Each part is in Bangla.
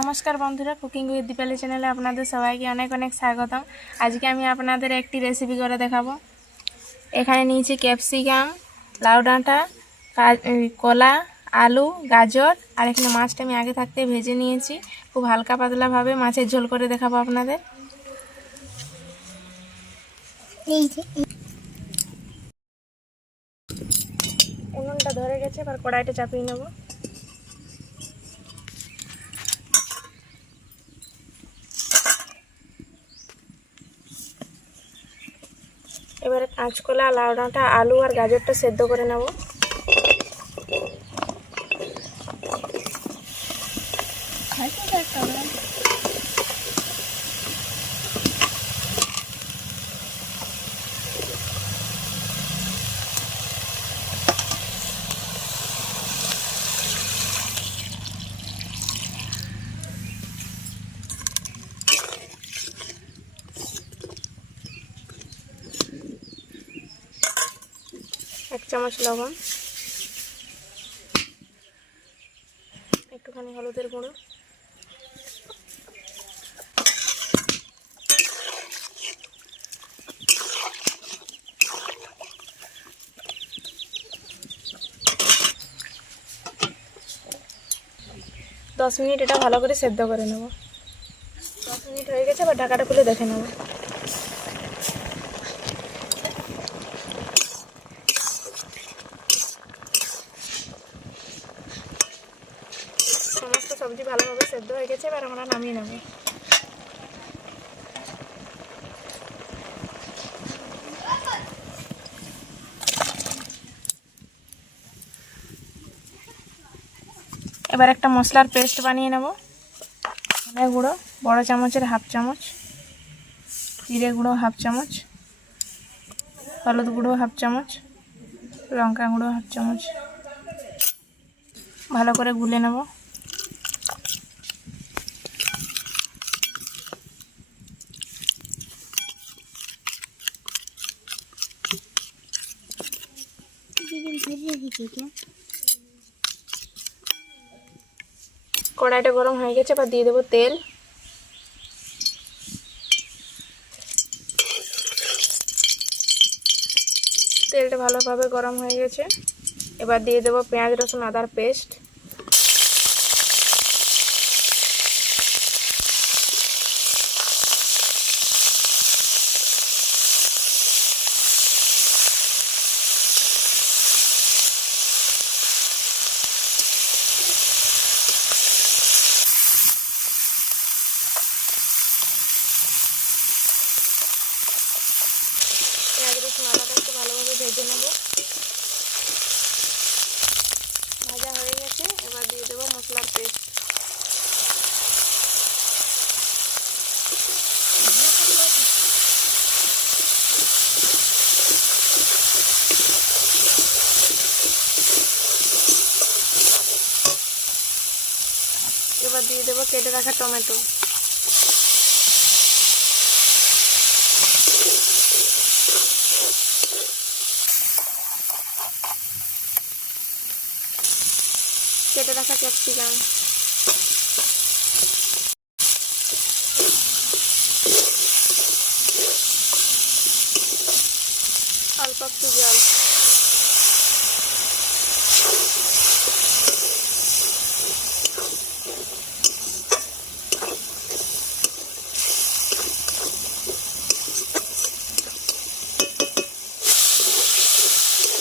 নমস্কার বন্ধুরা কুকিং উইথ দীপালি চ্যানেলে আপনাদের সবাইকে অনেক অনেক স্বাগতম। আজকে আমি আপনাদের একটি রেসিপি করে দেখাবো। এখানে নিয়েছি ক্যাপসিকাম লাউ ডাঁটা কলা, আলু, গাজর, আর এখানে মাছটা আমি আগে থাকতে ভেজে নিয়েছি। খুব হালকা পাতলাভাবে মাছের ঝোল করে দেখাবো আপনাদের। উনুনটা ধরে গেছে, এবার কড়াইটা চাপিয়ে নেব। এবারে কাঁচকলা লাউ ডাঁটা আলু আর গাজরটা সেদ্ধ করে নেব। এক চামচ লবণ। একটুখানি হলুদের গুঁড়ো। দশ মিনিট এটা ভালো করে সেদ্ধ করে নেব। দশ মিনিট হয়ে গেছে, এবার ঢাকাটা খুলে দেখে নেব। সমস্ত সবজি ভালোভাবে সেদ্ধ হয়ে গেছে, এবার আমরা নামিয়ে নেব। এবার একটা মশলার পেস্ট বানিয়ে নেব। ধনে গুঁড়ো, বড় চামচের হাফ চামচ, জিরে গুঁড়ো হাফ চামচ, হলুদ গুঁড়ো হাফ চামচ, লঙ্কা গুঁড়ো হাফ চামচ। ভালো করে গুলে নেব। কড়াইটা গরম হয়ে গেছে, এবার দিয়ে দেবো তেল। তেলটা ভালোভাবে গরম হয়ে গেছে। এবার দিয়ে দেবো পেঁয়াজ, রসুন, আদার পেস্ট। আদাটা একটু ভালোভাবে ভেজে নেব। ভাজা হয়ে গেছে, এবার দিয়ে দেবো মশলার পেস্ট। এবার দিয়ে দেবো কেটে রাখা টমেটো। কেটে রাখা ক্যাপসিকাম অল্প একটু জল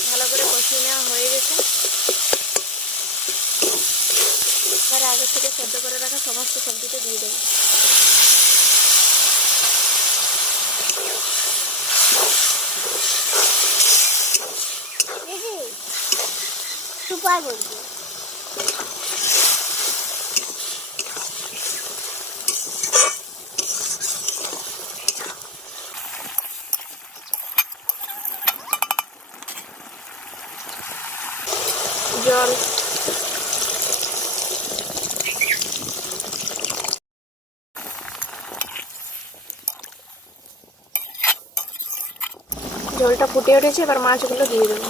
ভালো করে কষিয়ে নেওয়া হয়ে গেছে এবার আগে থেকে সেদ্ধ করে রাখা সমস্ত সবজিটা দিয়ে দেবো। সুপার বলব জল ঝোলটা ফুটে উঠেছে, এবার মাছগুলো দিয়ে দেবো।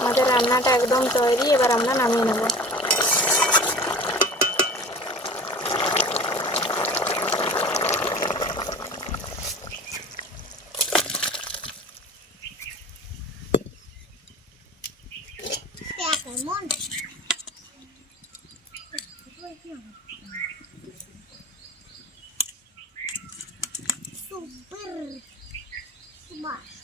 আমাদের রান্নাটা একদম তৈরি, এবার আমরা নামিয়ে নেব। কেমন সুপার সুপার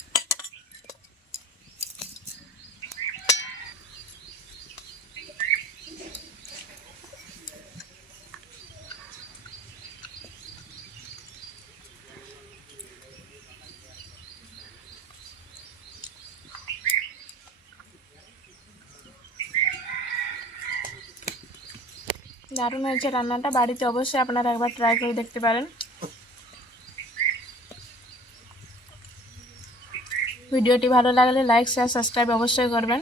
দারুণ হয়েছে রান্নাটা। বাড়িতে অবশ্যই আপনারা একবার ট্রাই করে দেখতে পারেন। ভিডিওটি ভালো লাগলে লাইক শেয়ার সাবস্ক্রাইব অবশ্যই করবেন।